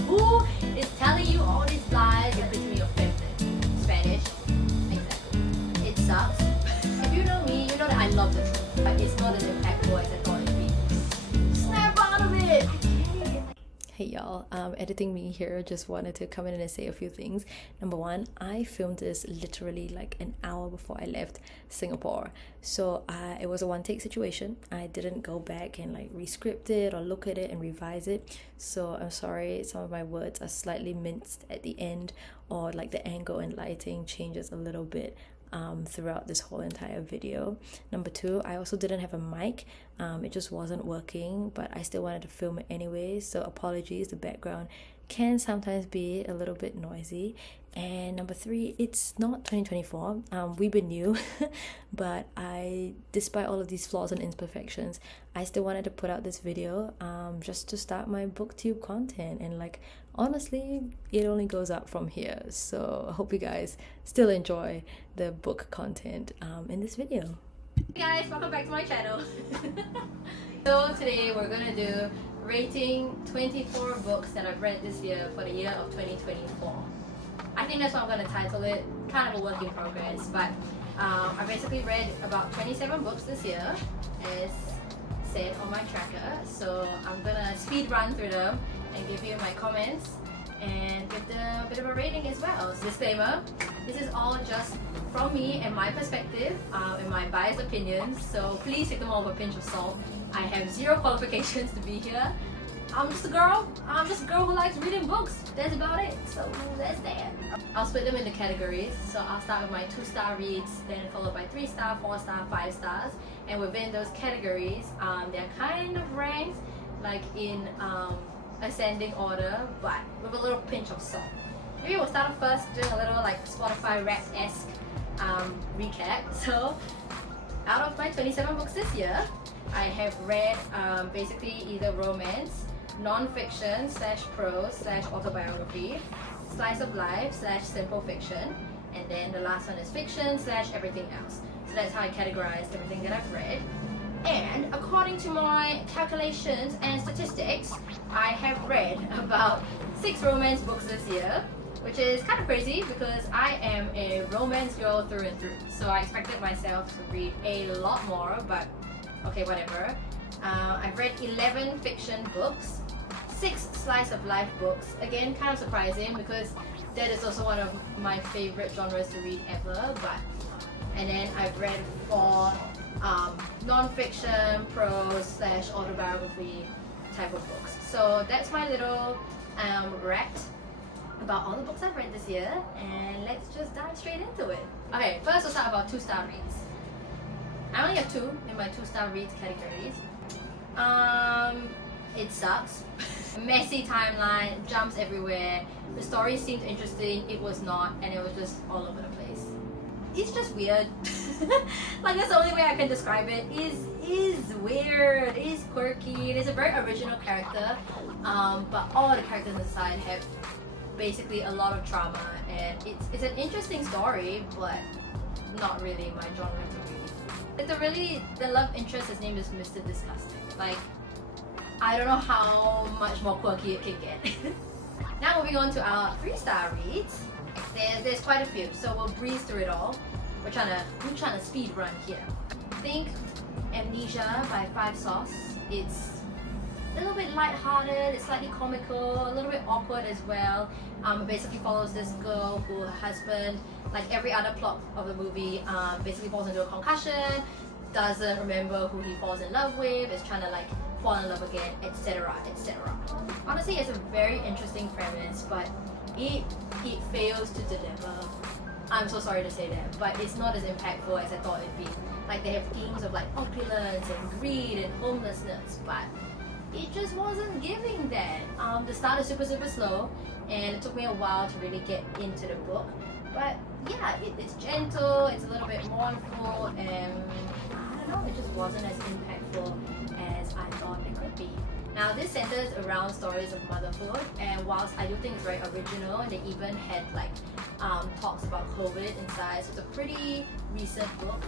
Who is telling you all these lies? It makes me offended. Spanish. Exactly. It sucks. If you know me, you know that I love the truth, but it's not as impactful as I thought it'd be. Snap out of it! Hey y'all, editing me here, just wanted to come in and say a few things. Number one, I filmed this literally like an hour before I left Singapore. So it was a one-take situation. I didn't go back and like re-script it or look at it and revise it. So I'm sorry, some of my words are slightly minced at the end, or like the angle and lighting changes a little bit throughout this whole entire video. Number two, I also didn't have a mic. It just wasn't working, but I still wanted to film it anyway, so apologies, the background can sometimes be a little bit noisy. And number three, it's not 2024. We've been new, but despite all of these flaws and imperfections, I still wanted to put out this video just to start my booktube content, and like honestly, it only goes up from here. So I hope you guys still enjoy the book content in this video. Hey guys, welcome back to my channel. So today we're gonna do rating 24 books that I've read this year for the year of 2024. I think that's what I'm gonna title it, kind of a work in progress, but I basically read about 27 books this year, as said on my tracker. So I'm gonna speed run through them and give you my comments and give them a bit of a rating as well. So disclaimer, this is all just from me and my perspective and my biased opinions, so please take them all with a pinch of salt. I have zero qualifications to be here. I'm just a girl who likes reading books. That's about it. So that's that. I'll split them into categories. So I'll start with my 2-star reads, then followed by 3-star, 4-star, 5 stars. And within those categories, they're kind of ranked like in ascending order, but with a little pinch of salt. Maybe we'll start off first doing a little like Spotify Wrapped-esque recap. So out of my 27 books this year, I have read basically either romance, non-fiction / prose / autobiography, slice of life / simple fiction, and then the last one is fiction / everything else. So that's how I categorized everything that I've read. And according to my calculations and statistics, I have read about 6 romance books this year, which is kind of crazy because I am a romance girl through and through. So I expected myself to read a lot more, but okay, whatever. I've read 11 fiction books, 6 slice of life books. Again, kind of surprising because that is also one of my favorite genres to read ever. And then I've read 4 non-fiction, prose / autobiography type of books. So that's my little rant about all the books I've read this year, and let's just dive straight into it. Okay, first we'll start about 2-star reads. I only have 2 in my 2-star reads categories. It sucks. Messy timeline, jumps everywhere. The story seemed interesting, it was not, and it was just all over the place. It's just weird. Like that's the only way I can describe it. Is weird, is quirky. It is a very original character, but all the characters inside have basically a lot of trauma, and it's an interesting story, but not really my genre to read. The love interest, his name is Mr. Disgusting. Like, I don't know how much more quirky it can get. Now moving on to our 3-star reads. There's quite a few, so we'll breeze through it all. We're trying to speed run here. Think Amnesia by 5 Sauce. It's a little bit light-hearted, it's slightly comical, a little bit awkward as well. It basically follows this girl who her husband, like every other plot of the movie, basically falls into a concussion, doesn't remember who he falls in love with, is trying to like fall in love again, etc, etc. Honestly, it's a very interesting premise, but it fails to deliver. I'm so sorry to say that, but it's not as impactful as I thought it'd be. Like, they have themes of like opulence and greed and homelessness, but it just wasn't giving that. The start is super slow, and it took me a while to really get into the book. But yeah, it's gentle, it's a little bit mournful, and I don't know, it just wasn't as impactful as I thought it could be. Now this centers around stories of motherhood, and whilst I do think it's very original, and they even had like talks about COVID inside, so it's a pretty recent book.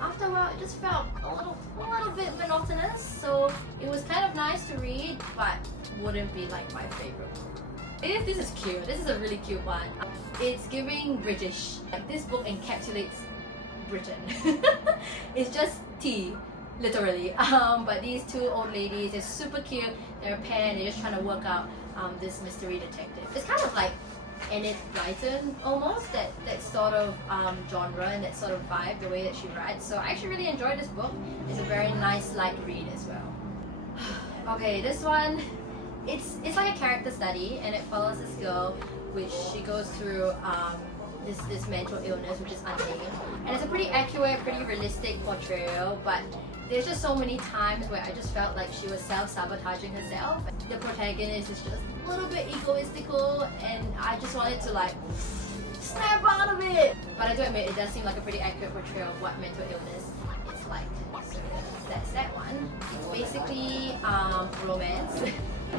After a while it just felt a little bit monotonous, so it was kind of nice to read, but wouldn't be like my favorite book. This is cute. This is a really cute one. It's giving British. Like, this book encapsulates Britain. It's just tea, literally. But these two old ladies, they're super cute. They're a pair and they're just trying to work out this mystery detective. It's kind of like Enid Blyton almost, that sort of genre and that sort of vibe, the way that she writes. So I actually really enjoyed this book. It's a very nice light read as well. Okay, this one, it's like a character study, and it follows this girl which she goes through this mental illness which is unnamed, and it's a pretty accurate, pretty realistic portrayal, but there's just so many times where I just felt like she was self-sabotaging herself. The protagonist is just a little bit egoistical, and I just wanted to like snap out of it. But I do admit it does seem like a pretty accurate portrayal of what mental illness is like. So that's that one. It's basically romance.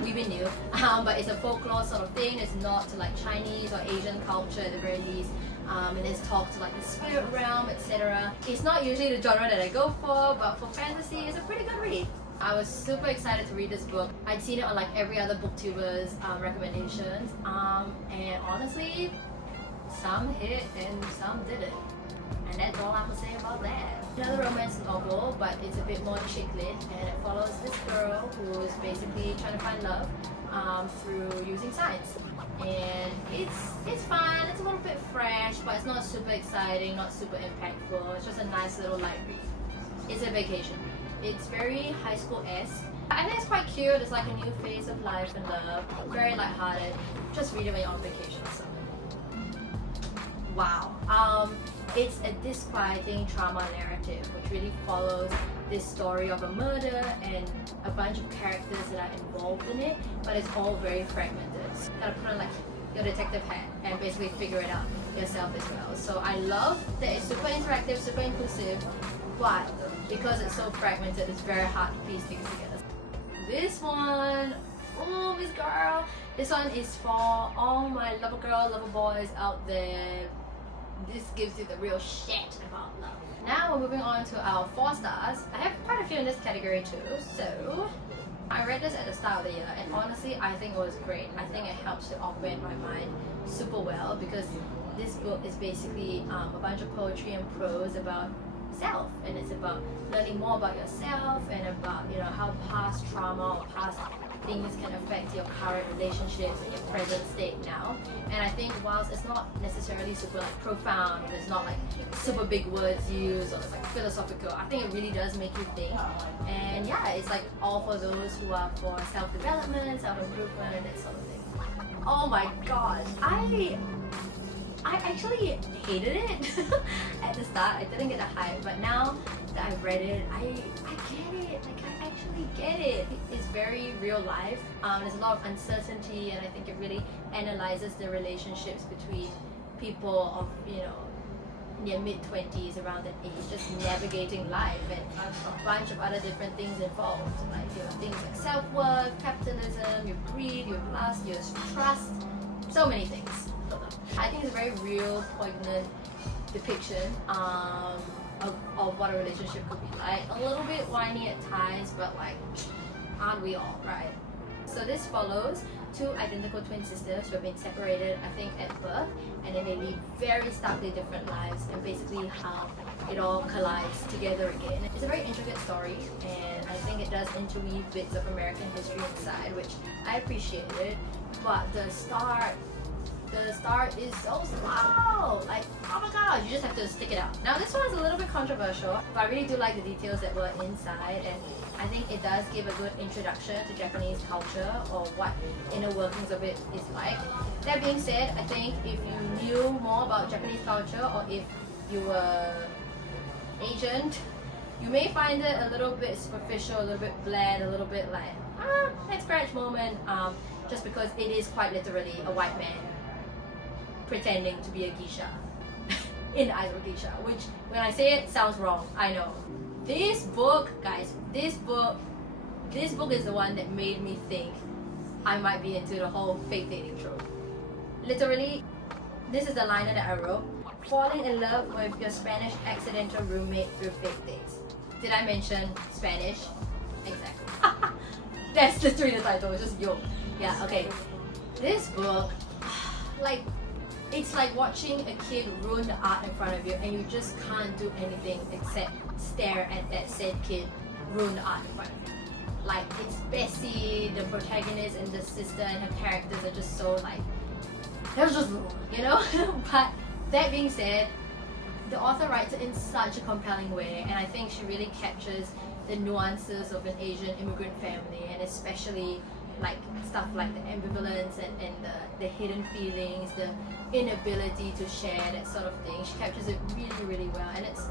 We been new, but it's a folklore sort of thing. It's not to like Chinese or Asian culture at the very least. And it's talk to like the spirit realm, etc. It's not usually the genre that I go for, but for fantasy, it's a pretty good read. I was super excited to read this book. I'd seen it on like every other booktuber's recommendations, and honestly, some hit and some didn't. And that's all I'm gonna say about that. Another romance novel, but it's a bit more chick lit, and it follows this girl who's basically trying to find love through using science. And it's fun, it's a little bit fresh, but it's not super exciting, not super impactful. It's just a nice little light read. It's a vacation read. It's very high school-esque. I think it's quite cute. It's like a new phase of life and love. Very lighthearted. Just read it when you're on vacation or something. Wow. It's a disquieting trauma narrative which really follows this story of a murder and a bunch of characters that are involved in it, but it's all very fragmented. So you gotta put on like your detective hat and basically figure it out yourself as well. So I love that it's super interactive, super inclusive, but because it's so fragmented, it's very hard to piece things together. This one, oh, Miss Girl. This one is for all my lover girls, lover boys out there. This gives you the real shit about love. Now we're moving on to our 4 stars. I have quite a few in this category too. So I read this at the start of the year, and honestly I think it was great. I think it helps to augment my mind super well, because this book is basically a bunch of poetry and prose about self, and it's about learning more about yourself and about, you know, how past trauma or past things can affect your current relationships and your present state now. And I think whilst it's not necessarily super like profound, it's not like super big words used or it's like philosophical, I think it really does make you think. And yeah, it's like all for those who are for self-development, self-improvement, and that sort of thing. Oh my gosh, I actually hated it at the start. I didn't get the hype, but now that I've read it, I get it. Like, I actually get it. It's very real life. There's a lot of uncertainty, and I think it really analyzes the relationships between people of, you know, in their mid-20s, around that age, just navigating life, and a bunch of other different things involved. Like, you know, things like self-worth, capitalism, your greed, your lust, your trust, so many things. I think it's a very real, poignant depiction of what a relationship could be like. A little bit whiny at times, but like, aren't we all, right? So this follows 2 identical twin sisters who have been separated, I think, at birth, and then they lead very starkly different lives, and basically how it all collides together again. It's a very intricate story, and I think it does interweave bits of American history inside, which I appreciated, but the start is so slow. Like, oh my god, you just have to stick it out. Now this one's a little bit controversial, but I really do like the details that were inside, and I think it does give a good introduction to Japanese culture, or what inner workings of it is like. That being said, I think if you knew more about Japanese culture, or if you were Asian, you may find it a little bit superficial, a little bit bland, a little bit like, head scratch moment, just because it is quite literally a white man pretending to be a geisha in Idol Geisha, which when I say it sounds wrong, I know. This book, guys, this book is the one that made me think I might be into the whole fake dating trope. Literally, this is the liner that I wrote: falling in love with your Spanish accidental roommate through fake dates. Did I mention Spanish? Exactly. That's literally the title, it's just yo. Yeah, okay. This book, like, it's like watching a kid ruin the art in front of you and you just can't do anything except stare at that said kid ruin the art in front of you. Like, it's Bessie, the protagonist, and the sister and her characters are just so like, that was just wrong, you know? But that being said, the author writes it in such a compelling way, and I think she really captures the nuances of an Asian immigrant family, and especially like stuff like the ambivalence and the hidden feelings, the inability to share, that sort of thing. She captures it really, really well, and it's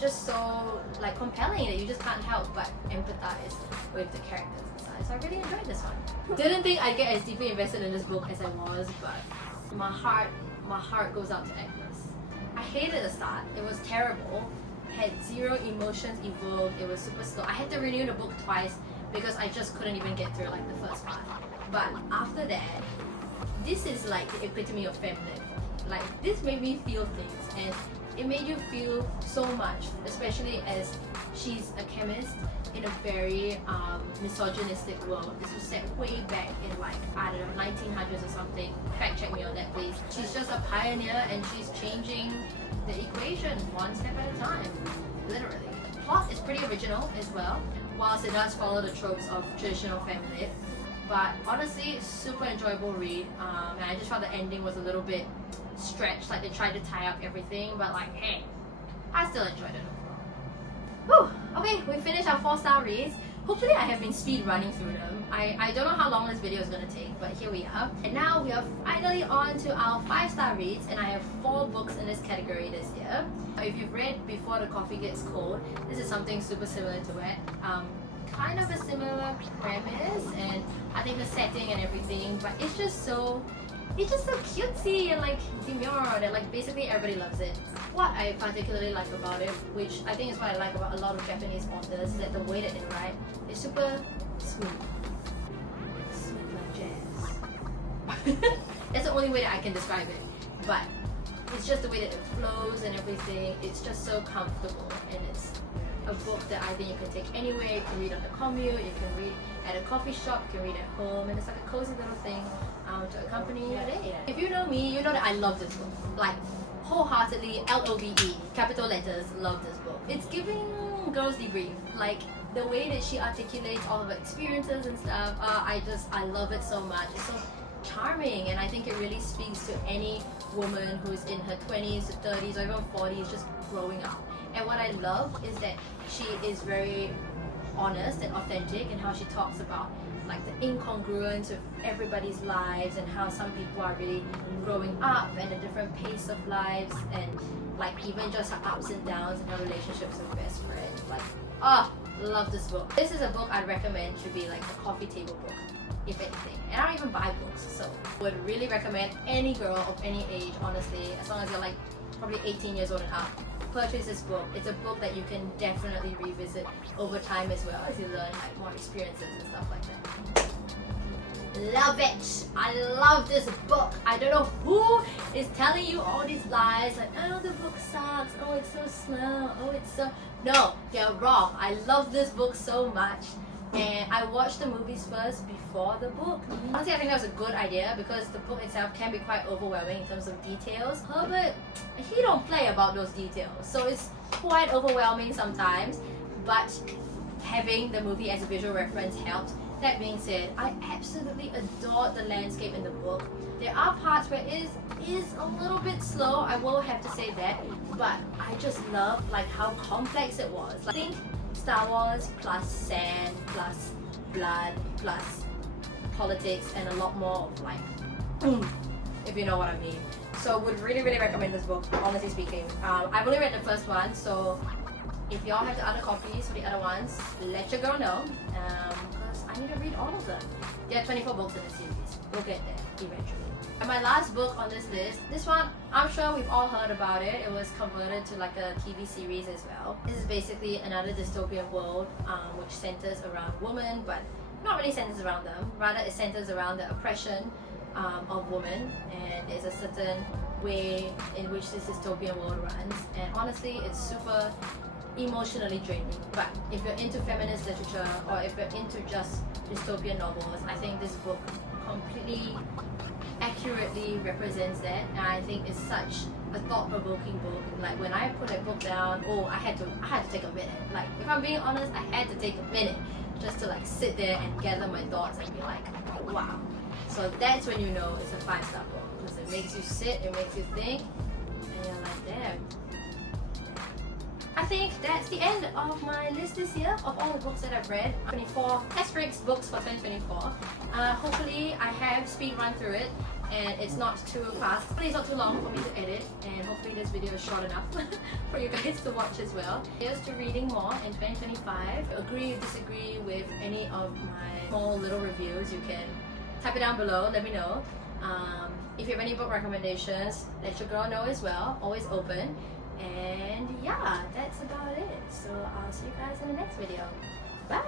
just so like compelling that you just can't help but empathize with the characters inside. So I really enjoyed this one. Didn't think I'd get as deeply invested in this book as I was, but my heart goes out to Agnes. I hated the start. It was terrible. Had zero emotions evoked. It was super slow. I had to renew the book twice because I just couldn't even get through like the first part. But after that, this is like the epitome of feminine. Like, this made me feel things, and it made you feel so much, especially as she's a chemist in a very misogynistic world. This was set way back in like, I don't know, 1900s or something. Fact check me on that, please. She's just a pioneer and she's changing the equation one step at a time, literally. Plot is pretty original as well, whilst it does follow the tropes of traditional feminine. But honestly, super enjoyable read, and I just felt the ending was a little bit stretched, like they tried to tie up everything, but like, hey, I still enjoyed it overall. Whew, okay, we finished our 4-star reads. Hopefully I have been speed running through them. I don't know how long this video is going to take, but here we are. And now we are finally on to our 5-star reads, and I have 4 books in this category this year. If you've read Before the Coffee Gets Cold, this is something super similar to it. Kind of a similar premise, and I think the setting and everything, but it's just so cutesy and like demure that like basically everybody loves it. What I particularly like about it, which I think is what I like about a lot of Japanese authors, is that the way that they write is super smooth like jazz. That's the only way that I can describe it, but it's just the way that it flows and everything. It's just so comfortable, and it's a book that I think you can take anywhere. You can read on the commute, you can read at a coffee shop, you can read at home, and it's like a cozy little thing to accompany your day. If you know me, you know that I love this book. Like, wholeheartedly, L-O-V-E, capital letters, love this book. It's giving Girls Debrief. Like, the way that she articulates all of her experiences and stuff, I love it so much. It's so charming, and I think it really speaks to any woman who's in her 20s to 30s or even 40s just growing up. And what I love is that she is very honest and authentic in how she talks about like the incongruence of everybody's lives, and how some people are really growing up and a different pace of lives, and like even just her ups and downs in her relationships with best friends. Like, love this book. This is a book I'd recommend should be like a coffee table book, if anything. And I don't even buy books, so would really recommend any girl of any age, honestly, as long as you're like probably 18 years old and up. Purchase this book. It's a book that you can definitely revisit over time as well as you learn like more experiences and stuff like that. Love it! I love this book. I don't know who is telling you all these lies like, oh, the book sucks, oh, it's so slow, oh, it's so... No, they're wrong. I love this book so much. And I watched the movies first before the book. Honestly, I think that was a good idea because the book itself can be quite overwhelming in terms of details. Herbert, he don't play about those details, so it's quite overwhelming sometimes, but having the movie as a visual reference helped. That being said, I absolutely adored the landscape in the book. There are parts where it is a little bit slow, I will have to say that, but I just love like how complex it was. Like, think Star Wars plus sand plus blood plus politics and a lot more of like if you know what I mean. So would really recommend this book, honestly speaking. I've only read the first one, so if y'all have the other copies for the other ones, let your girl know, because I need to read all of them. There are 24 books in the series. We'll get there eventually. And my last book on this list, this one, I'm sure we've all heard about it. It was converted to like a TV series as well. This is basically another dystopian world which centers around women, but not really centers around them. Rather, it centers around the oppression of women, and there's a certain way in which this dystopian world runs. And honestly, it's super emotionally draining. But if you're into feminist literature or if you're into just dystopian novels, I think this book completely accurately represents that, and I think it's such a thought-provoking book. Like when I put that book down, oh, I had to take a minute. Like if I'm being honest, I had to take a minute just to like sit there and gather my thoughts and be like, wow. So that's when you know it's a 5-star book, because it makes you sit, it makes you think, and you're like, damn. I think that's the end of my list this year of all the books that I've read. 24 asterisk books for 2024. Hopefully I have speed run through it and it's not too fast. Hopefully it's not too long for me to edit, and hopefully this video is short enough for you guys to watch as well. Here's to reading more in 2025. Agree or disagree with any of my small little reviews, you can type it down below, let me know. If you have any book recommendations, let your girl know as well. Always open. And yeah, that's about it. So I'll see you guys in the next video. Bye!